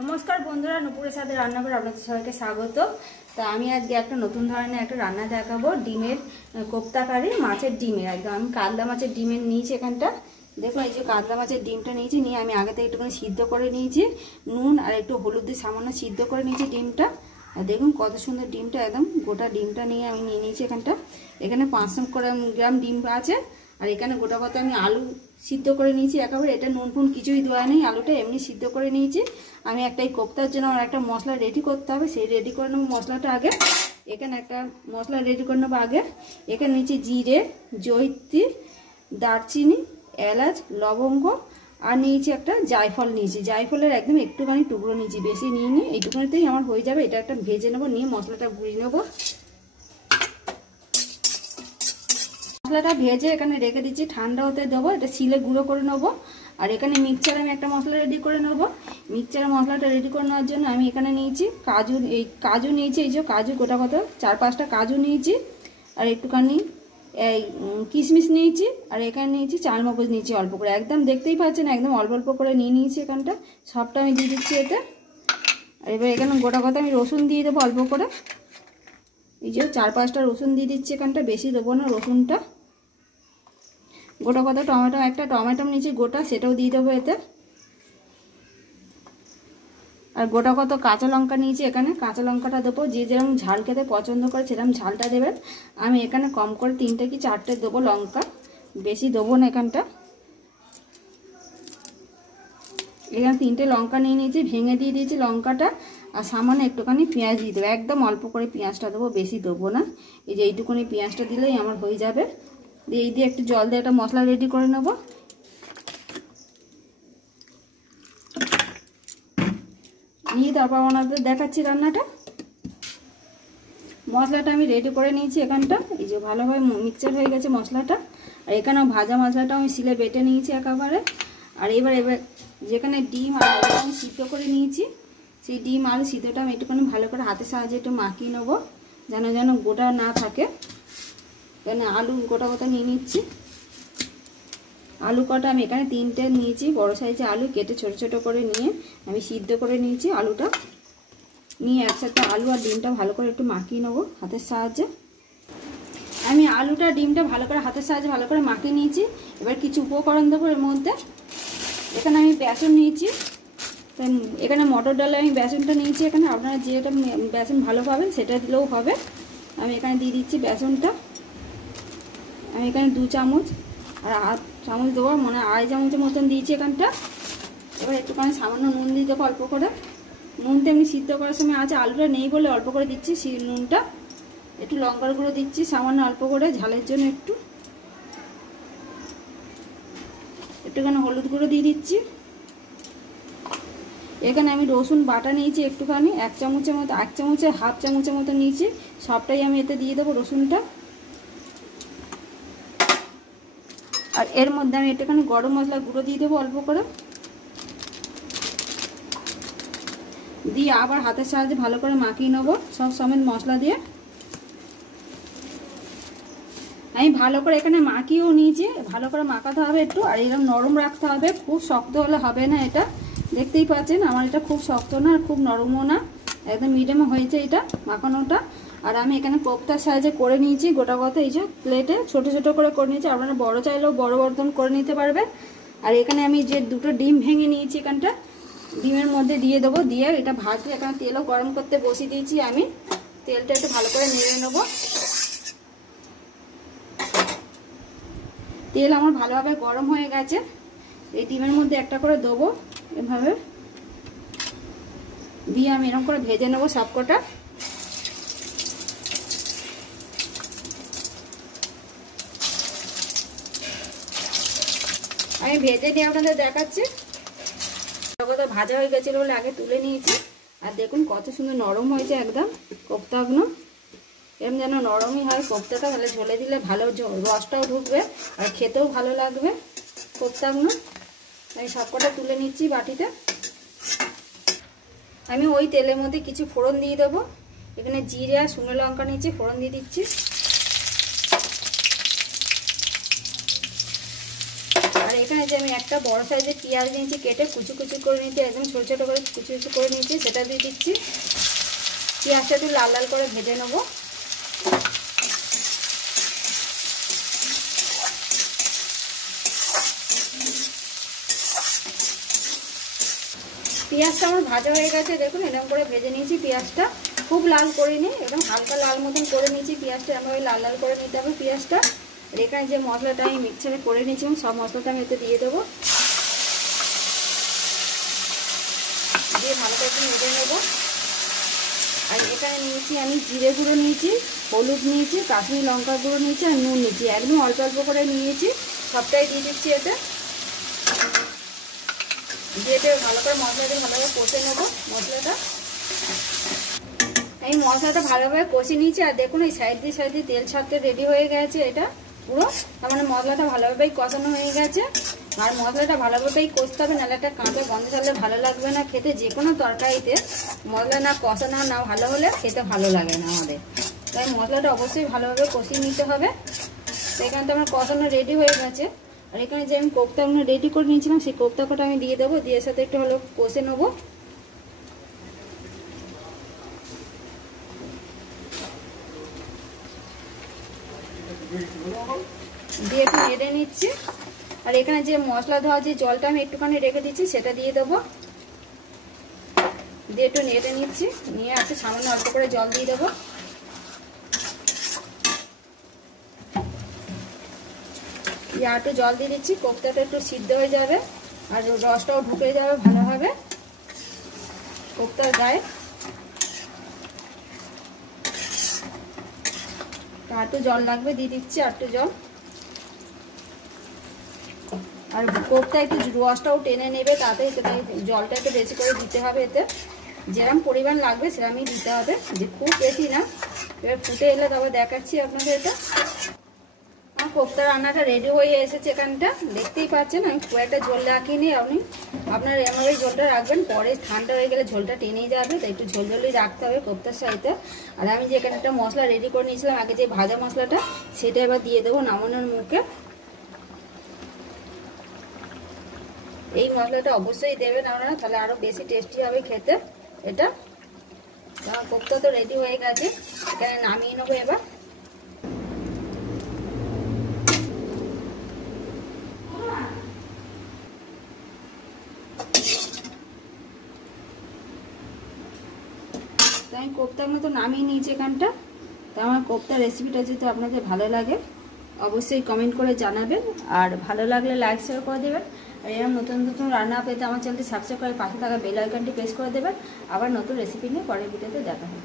নমস্কার বন্ধুরা, নুপুরের সাথে রান্নাঘরে আপনাদের সবাইকে স্বাগত। তা আমি আজকে একটা নতুন ধরনের একটা রান্না দেখাবো, ডিমের কোপ্তা কারি, মাছের ডিমের। একদম আমি কাতলা মাছের ডিমের নিয়েছি এখানটা। দেখুন, এই যে কাতলা মাছের ডিমটা নিয়েছি, নিয়ে আমি আগে থেকে একটুখানি সিদ্ধ করে নিয়েছি, নুন আর একটু হলুদ দিয়ে সামান্য সিদ্ধ করে নিয়েছি ডিমটা। আর দেখুন কত সুন্দর ডিমটা, একদম গোটা ডিমটা নিয়ে আমি নিয়ে নিয়েছি এখানটা। এখানে 500 গ্রাম ডিম আছে। আর এখানে গোটা কথা আমি আলু সিদ্ধ করে নিয়েছি একেবারে। এটা নুন ফুন কিছুই দেওয়া নেই, আলুটা এমনি সিদ্ধ করে নিয়েছি। আমি একটা কোপ্তার জন্য আমার একটা মশলা রেডি করতে হবে, সেই রেডি করে নেবো মশলাটা আগে। এখানে একটা মশলা রেডি করে নেবো আগে। এখানে নিয়েছি জিরে, জয়িত্রী, দারচিনি, এলাচ, লবঙ্গ, আর নিয়েছি একটা জায়ফল নিয়েছি। জায়ফলের একদম একটুখানি টুকরো নিয়েছি, বেশি নিয়ে নিই, এইটুকুনিতেই আমার হয়ে যাবে। এটা একটা ভেজে নেবো, নিয়ে মশলাটা গুঁড়িয়ে নেবো। মশলাটা ভেজে এখানে রেখে দিচ্ছি, ঠান্ডা হতে দেবো। এটা শিলে গুঁড়ো করে নেবো। আর এখানে মিক্সচার আমি একটা মশলা রেডি করে নেবো। মিক্সচারের মশলাটা রেডি করে নেওয়ার জন্য আমি এখানে নিয়েছি কাজু নিয়েছি, এই যে কাজু গোটা কত 4-5টা কাজু নিয়েছি। আর একটুখানি এই কিশমিশ নিয়েছি। আর এখানে নিয়েছি চালমগজ নিয়েছি অল্প করে, একদম দেখতেই পাচ্ছেন একদম অল্প অল্প করে নিয়ে নিয়েছি এখানটা। সবটা আমি দিয়ে দিচ্ছি এতে। আর এবার এখানে গোটা কথা আমি রসুন দিয়ে দেবো অল্প করে। এই যে 4-5টা রসুন দিয়ে দিচ্ছি এখানটা, বেশি দেবো না রসুনটা। গোটা কথা একটা টমেটো নিয়েছি গোটা, সেটাও দিয়ে দেবো এতে। আর গোটা কত কাঁচা লঙ্কা নিয়েছি এখানে, কাঁচা লঙ্কাটা দেবো। যে যেরকম ঝাল খেতে পছন্দ করে সেরকম ঝালটা দেবেন। আমি এখানে কম করে 3টে কি 4টে দেবো লঙ্কা, বেশি দেবো না এখানটা। এখানে 3টে লঙ্কা নিয়ে নিয়েছি, ভেঙে দিয়ে দিয়েছি লঙ্কাটা। আর সামান্য একটুখানি পেঁয়াজ দিয়ে দেবো, একদম অল্প করে পেঁয়াজটা দেবো, বেশি দেবো না। এই যে এইটুকুনি পেঁয়াজটা দিলেই আমার হয়ে যাবে। এই দিয়ে একটু জল দিয়ে একটা মশলা রেডি করে নেব। নিয়ে তারপর আপনাদের দেখাচ্ছি রান্নাটা। মশলাটা আমি রেডি করে নিয়েছি এখানটা, এই যে ভালোভাবে মিক্সচার হয়ে গেছে মশলাটা। আর এখানেও ভাজা মশলাটা আমি শিলে বেটে নিয়েছি একেবারে। আর এবার যেখানে ডিম আর আলু আমি সিদ্ধ করে নিয়েছি, সেই ডিম আলু সিদ্ধটা আমি একটুখানি ভালো করে হাতের সাহায্যে একটু মাখিয়ে নেবো, যেন গোটা না থাকে। এখানে আলু গোটা গোটা নিয়ে নিচ্ছি। আলু কটা আমি এখানে 3টে নিয়েছি, বড় সাইজে আলু কেটে ছোট ছোট করে নিয়ে আমি সিদ্ধ করে নিয়েছি আলুটা। নিয়ে একসাথে আলু আর ডিমটা ভালো করে একটু মাখিয়ে নেবো হাতের সাহায্যে। আমি আলুটা ডিমটা ভালো করে হাতের সাহায্যে ভালো করে মাখিয়ে নিয়েছি। এবার কিছু উপকরণ দেবো এর মধ্যে। এখানে আমি বেসন নিয়েছি, এখানে মটর ডালে আমি বেসনটা নিয়েছি। এখানে আপনারা যেটা বেসন ভালো পাবেন সেটা দিলেও হবে। আমি এখানে দিয়ে দিচ্ছি বেসনটা। আমি এখানে 2 চামচ আর 1/2 চামচ দেবো, মানে 2.5 চামচের মতন দিয়েছি এখানটা। এবার একটুখানি সামান্য নুন দিয়ে দেবো অল্প করে। নুনটা এমনি সিদ্ধ করার সময় আছে, আলুটা নেই বলে অল্প করে দিচ্ছি নুনটা। একটু লঙ্কার গুঁড়ো দিচ্ছি সামান্য অল্প করে ঝালের জন্য, একটুখানি হলুদ গুঁড়ো দিয়ে দিচ্ছি। এখানে আমি রসুন বাটা নিয়েছি একটুখানি, 1 চামচের মতো, 1 চামচে 1/2 চামচের মতো নিয়েছি। সবটাই আমি এতে দিয়ে দেবো রসুনটা। আর এর মধ্যে আমি একটুখানি গরম মশলা গুঁড়ো দিয়ে দেবো অল্প করে, দিয়ে আবার হাতের সাহায্যে ভালো করে মাখিয়ে নেবো সব সমেত মশলা দিয়ে। আমি ভালো করে এখানে মাখিয়েও নিয়েছি, ভালো করে মাখাতে হবে একটু। আর এরকম নরম রাখতে হবে, খুব শক্ত হলে হবে না। এটা দেখতেই পাচ্ছেন আমার এটা খুব শক্ত না আর খুব নরমও না, একদম মিডিয়ামে হয়েছে এটা মাখানোটা। আর আমি এখানে কোপ্তার সাইজে করে নিয়েছি গোটা কথা, এই যে প্লেটে ছোট ছোট করে নিয়েছি। আপনারা বড় চাইলেও বড় বর্তন করে নিতে পারবেন। আর এখানে আমি যে 2টো ডিম ভেঙে নিয়েছি এখানটা, ডিমের মধ্যে দিয়ে দেবো। দিয়ে এটা ভাজতে এখানে তেলও গরম করতে বসিয়ে দিয়েছি আমি। তেলটা একটু ভালো করে নেড়ে নেবো। তেল আমার ভালোভাবে গরম হয়ে গেছে। এই ডিমের মধ্যে একটা করে দেবো এভাবে, দিয়ে আমি এরকম করে ভেজে নেবো সবকটা। আমি ভেজে নিয়ে আপনাদের দেখাচ্ছি। কথা ভাজা হয়ে গেছিল বলে আগে তুলে নিয়েছি। আর দেখুন কত সুন্দর নরম হয়েছে একদম কোপ্তাগুলো। এরকম যেন নরমই হয় কোপ্তাটা, তাহলে ঝোলে দিলে ভালো রসটাও ঢুকবে আর খেতেও ভালো লাগবে কোপ্তাগুলো। আমি সবকটা তুলে নিচ্ছি বাটিতে। আমি ওই তেলের মধ্যে কিছু ফোড়ন দিয়ে দেবো। এখানে জিরে আর শুকনো লঙ্কা নিচ্ছি, ফোড়ন দিয়ে দিচ্ছি। আর এখানে যে আমি একটা বড় সাইজের পেঁয়াজ নিয়েছি, কেটে কুচি কুচি করে নিয়েছি, একদম ছোটো ছোটো করে কুচি কুচি করে নিয়েছি, সেটা দিয়ে দিচ্ছি। পেঁয়াজটা একটু লাল লাল করে ভেজে নেবো। পেঁয়াজটা আমার ভাজা হয়ে গেছে, দেখুন এরকম করে ভেজে নিয়েছি। পেঁয়াজটা খুব লাল করিনি, একদম হালকা লাল মতন করে নিয়েছি। পেঁয়াজটা এমনভাবে লাল লাল করে নিতে হবে পেঁয়াজটা। আর এখানে যে মশলাটা আমি মিক্সারে করে নিয়েছিলাম, সব মশলাটা আমি এতে দিয়ে দেবো, দিয়ে ভালো করে ভেজে নেবো। আর এখানে নিয়েছি আমি জিরে গুঁড়ো নিয়েছি, হলুদ নিয়েছি, কাশ্মীরি লঙ্কার গুঁড়ো নিয়েছি, আর নুন নিয়েছি, একদম অল্প অল্প করে নিয়েছি। সবটাই দিয়ে দিচ্ছি এতে, দিয়ে ভালো করে মশলাটা ভালোভাবে কষে নেবো। মশলাটা এই মশলাটা ভালোভাবে কষে নিয়েছি। আর দেখুন এই সাইড দিয়ে তেল ছাড়তে রেডি হয়ে গেছে এটা পুরো। তার মানে মশলাটা ভালোভাবেই কষানো হয়ে গেছে। আর মশলাটা ভালোভাবেই কষতে হবে, নাহলে একটা কাঁচা গন্ধ ছাড়লে ভালো লাগবে না খেতে। যে কোনো তরকারিতে মশলা না কষানো না ভালো হলে খেতে ভালো লাগে না আমাদের। তাই মশলাটা অবশ্যই ভালোভাবে কষিয়ে নিতে হবে। তো এখানে তো আমার কষানো রেডি হয়ে গেছে। আর এখানে যে আমি কোপ্তাগুলো রেডি করে নিয়েছিলাম, সেই কোপ্তাটা আমি দিয়ে দেবো, দিয়ে সাথে একটু ভালো কষে নেবো। দিয়ে একটু নেড়ে নিচ্ছি। আর এখানে যে মশলা ধোয়া যে জলটা আমি একটুখানি রেখে দিচ্ছি, সেটা দিয়ে দেবো, দিয়ে একটু নেড়ে নিচ্ছি। নিয়ে একটু সামান্য অল্প করে জল দিয়ে দেবো। আর একটু জল দিয়ে দিচ্ছি, কোপ্তাটা একটু সিদ্ধ হয়ে যাবে আর রসটাও ঢুকে যাবে ভালোভাবে কোপ্তার গায়ে। আর একটু জল লাগবে, দিয়ে দিচ্ছি আর একটু জল। আর কোপ্তা একটু রসটাও টেনে নেবে, তাতে জলটা একটু বেশি করে দিতে হবে। এতে যেরকম পরিমাণ লাগবে সেরকমই দিতে হবে, যে খুব বেশি না। এবার ফুটে এলে তবে দেখাচ্ছি আপনাদের। এটা আমার কোপ্তা রান্নাটা রেডি হয়ে এসেছে। এখানটা দেখতেই পাচ্ছেন আমি খুব একটা ঝোল রাখিনি। আপনার এমনভাবে ঝোলটা রাখবেন, পরে ঠান্ডা হয়ে গেলে ঝোলটা টেনেই যাবে, তাই একটু ঝোল ঝোলই রাখতে হবে কোপ্তার সাথে। আর আমি যে এখানে একটা মশলা রেডি করে নিয়েছিলাম আগে, যে ভাজা মশলাটা, সেটা এবার দিয়ে দেবো নামানোর মুখে। এই মশলাটা অবশ্যই দেবেন আপনারা, তাহলে আরও বেশি টেস্টি হবে খেতে এটা। আমার কোপ্তা তো রেডি হয়ে গেছে, এখানে নামিয়ে নেবো এবার। তো আমি কোপ্তার মতো নামিয়ে নিয়েছি এখানটা। তো আমার কোপ্তা রেসিপিটা যদি আপনাদের ভালো লাগে অবশ্যই কমেন্ট করে জানাবেন, আর ভালো লাগলে লাইক শেয়ার করে দেবেন। আর এরকম নতুন নতুন রান্না পেতে আমার চ্যানেলটি সাবস্ক্রাইব করে পাশে থাকা বেল আইকনটি প্রেস করে দেবেন। আবার নতুন রেসিপি নিয়ে পরের ভিডিওতে দেখা হবে।